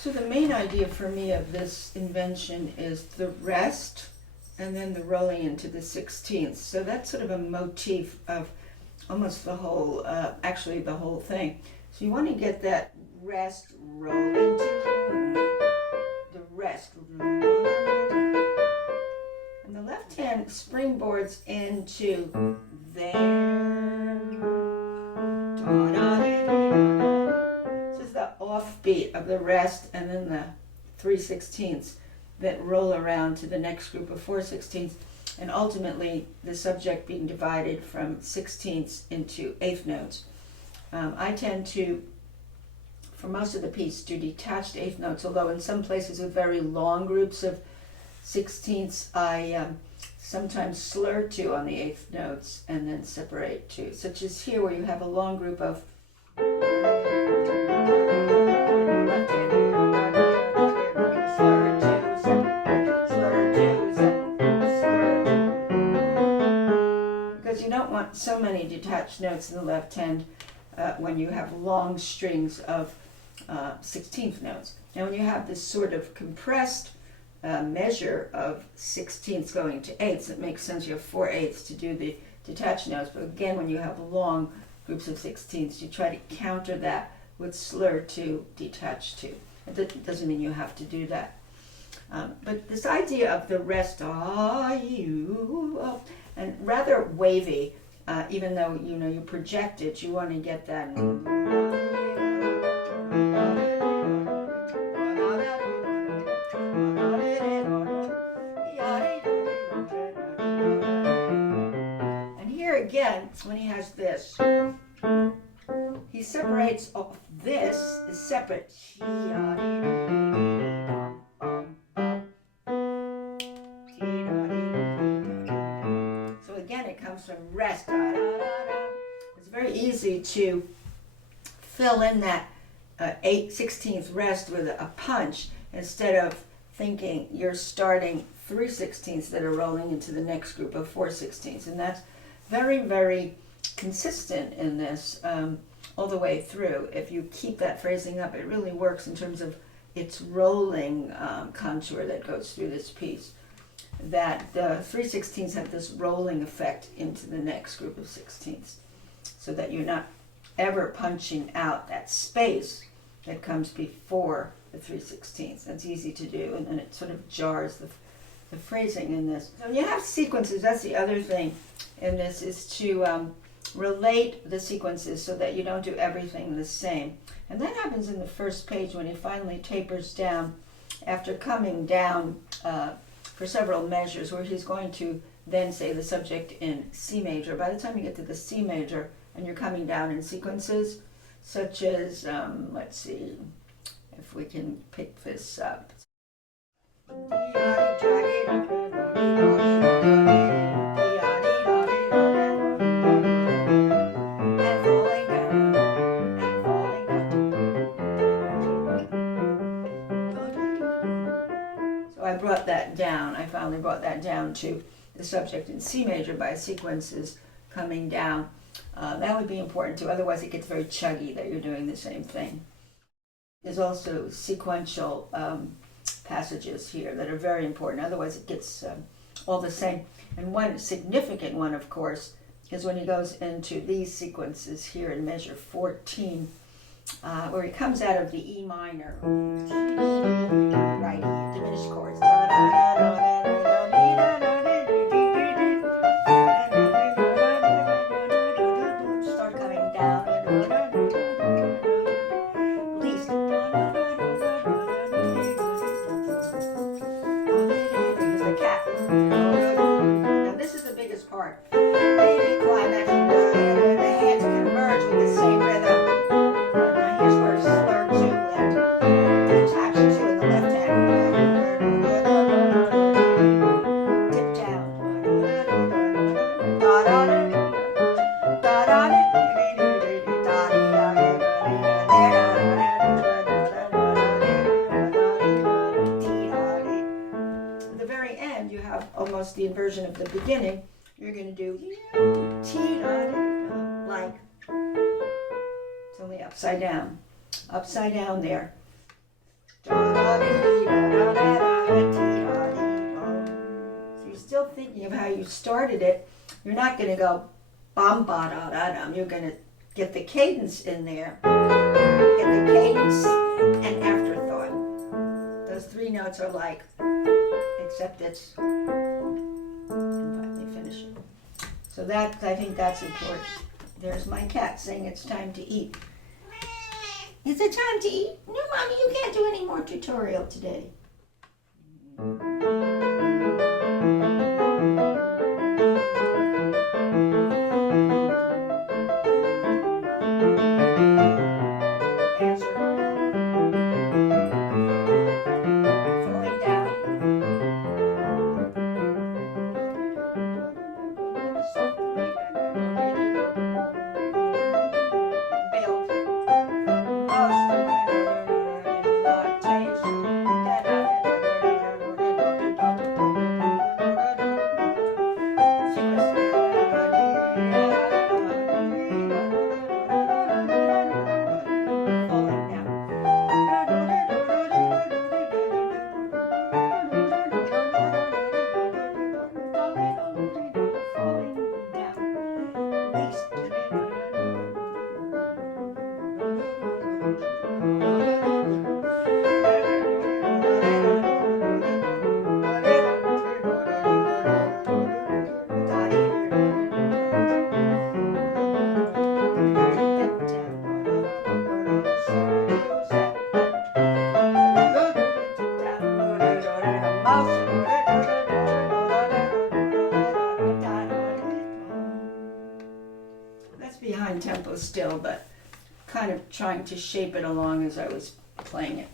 So the main idea for me of this invention is the rest and then the rolling into the 16th. So that's sort of a motif of almost the whole, actually the whole thing. So you want to get that rest rolling to the rest. And the left hand springboards into there. This is the offbeat of the rest and then the 3/16 that roll around to the next group of 4/16, and ultimately the subject being divided from 16ths into eighth notes. I tend to, for most of the piece, do detached eighth notes, although in some places with very long groups of 16ths, I sometimes slur two on the eighth notes and then separate two, such as here where you have a long group of because you don't want so many detached notes in the left hand when you have long strings of 16th notes. Now when you have this sort of compressed measure of 16ths going to eighths, it makes sense you have 4/8 to do the detached notes, but again when you have long groups of 16ths, you try to counter that with slur two, detached two. It doesn't mean you have to do that. But this idea of the rest, and rather wavy, even though you project it, you want to get that. And here again, when he has this, he separates off this is separate. So again, it comes from rest. It's very easy to fill in that 8/16 rest with a punch instead of thinking you're starting 3/16 that are rolling into the next group of 4/16, and that's very, very consistent in this all the way through. If you keep that phrasing up, it really works in terms of its rolling contour that goes through this piece. That the 3/16 have this rolling effect into the next group of 16ths, so that you're not ever punching out that space that comes before the 3/16. That's easy to do, and then it sort of jars the phrasing in this. So you have sequences. That's the other thing in this, is to relate the sequences so that you don't do everything the same. And that happens in the first page when he finally tapers down after coming down for several measures, where he's going to then say the subject in C major. By the time you get to the C major and you're coming down in sequences, such as, let's see if we can pick this up. I brought that down. I finally brought that down to the subject in C major by sequences coming down. That would be important too, otherwise it gets very chuggy that you're doing the same thing. There's also sequential passages here that are very important, otherwise it gets all the same. And one significant one, of course, is when he goes into these sequences here in measure 14, where he comes out of the E minor, right, diminished chords. Start coming down. Least. Here's the cap. Now this is the biggest part. Climax. The hands converge with the same rhythm. Now here's where slur two and detach two in the left hand. Dip down. Da da da da da da. At the very end, you have almost the inversion of the beginning. You're going to do like it's only upside down there. Da thinking of how you started it, you're not going to go bum ba da da dum. You're going to get the cadence in there. Get the cadence and afterthought. Those three notes are like, except it's. Let me finish it. So that, I think that's important. There's my cat saying it's time to eat. Is it time to eat? No, Mommy, you can't do any more tutorial today. Behind tempo still, but kind of trying to shape it along as I was playing it.